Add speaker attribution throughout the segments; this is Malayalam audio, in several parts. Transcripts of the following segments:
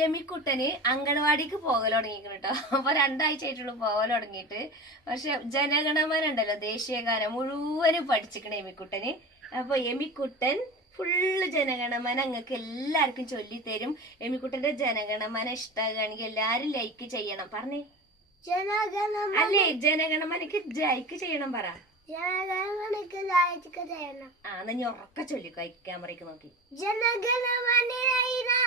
Speaker 1: യമിക്കുട്ടന് അങ്കണവാടിക്ക് പോകൽ തുടങ്ങിയിരിക്കണം കേട്ടോ അപ്പൊ രണ്ടാഴ്ച ആയിട്ടുള്ളൂ പോകൽ തുടങ്ങിയിട്ട്. പക്ഷെ ജനഗണമനുണ്ടല്ലോ ദേശീയഗാനം മുഴുവനും പഠിച്ചിക്കണേ യമിക്കുട്ടന്. അപ്പൊ യമിക്കുട്ടൻ ഫുള്ള് ജനഗണമന നിങ്ങൾക്ക് എല്ലാവർക്കും ചൊല്ലിത്തരും. എമിക്കുട്ടന്റെ ജനഗണമന ഇഷ്ടമാകുകയാണെങ്കിൽ എല്ലാരും ലൈക്ക് ചെയ്യണം. പറഞ്ഞേ. അല്ലേ ജനഗണമനക്ക് ലൈക്ക് ചെയ്യണം പറ.
Speaker 2: ചെയ്യണം.
Speaker 1: ആ നീ ഉറക്ക ചൊല്ലിക്കോ ക്യാമറയ്ക്ക് നോക്കി. ജനഗണമന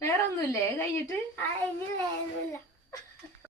Speaker 1: വേറൊന്നുമില്ലേ? കഴിഞ്ഞിട്ട്?